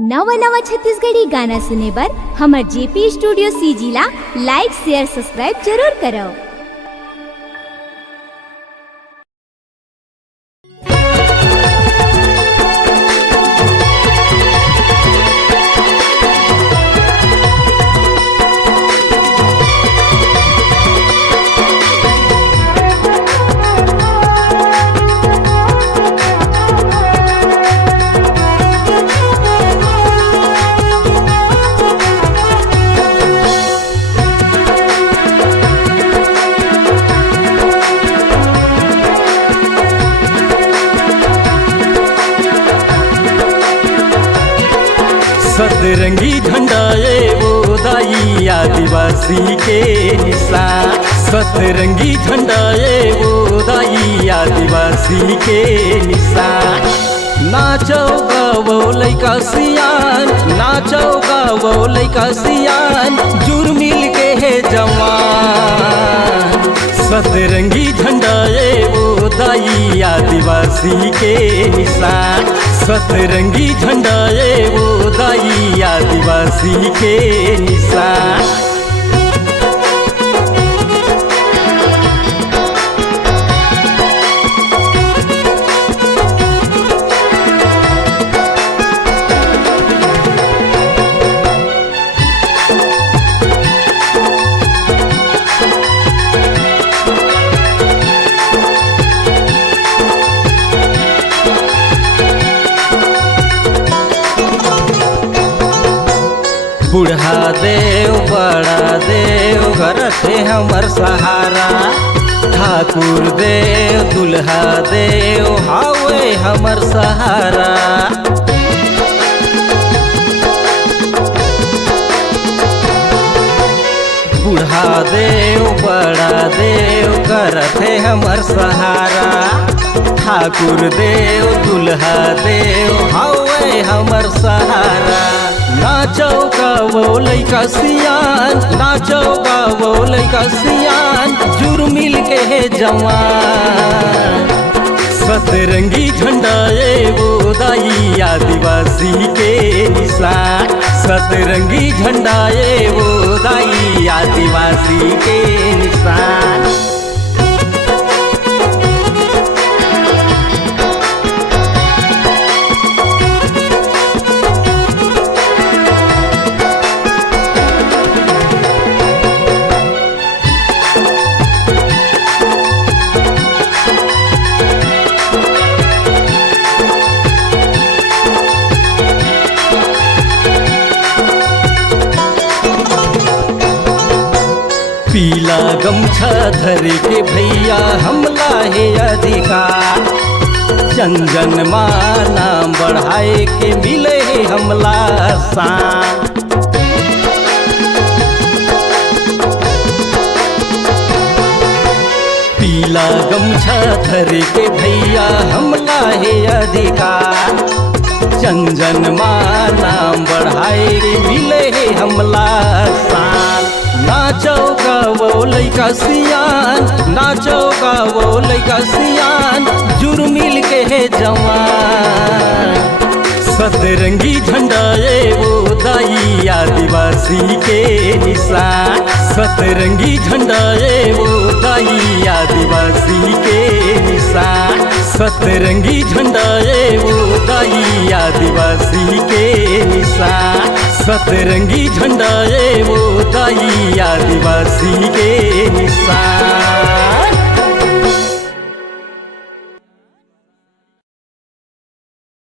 नवा नवा छत्तीसगढ़ी गाना सुने बर हमर जेपी स्टूडियो सीजी ला लाइक शेयर सब्सक्राइब जरूर करो। सतरंगी झंडा ये वो दाई आदिवासी के निशान। सतरंगी झंडा ये वो दाई आदिवासी के निशान। नाचो गावो लइका सियान, नाचो गावो लइका सियान, जुर मिल के है जवान। सतरंगी झंडा ये वो दाई आदिवासी के निशान। सतरंगी झंडा ये वो दाई आदिवासी के निशान। बूढ़ा देव बड़ा देव घर थे हमर सहारा। ठाकुर देव दुल्हा देव हावे हमर सहारा। बूढ़ा देव बड़ा देव घर थे हमर सहारा। ठाकुर देव दुल्हा देव हावे हमर सहारा। नाचो गावो लइका सियान, नाचो गावो लइका सियान, जुर मिल के है जवान। सतरंगी झंडा ये वो दाई आदिवासी के निशान। सतरंगी झंडा ये वो दाई आदिवासी के निशान। पीला गमछा धर के भैया हमला है अधिकार। चंदन माँ नाम बढ़ाए के मिले है हमला शान। पीला गमछा धर के भैया हमला है अधिकार। चंदन माँ नाम बढ़ाए के मिले है हमला शान। नाचो गावो लइका सियान, नाचो गावो लइका सियान, जुर मिल के है जवान। सतरंगी झंडा ये वो दाई आदिवासी के निशान। सतरंगी झंडा ये वो दाई आदिवासी के निशान। सतरंगी झंडा ये वो दाई आदिवासी के निशान। सतरंगी झंडा ये वो दाई आदिवासी के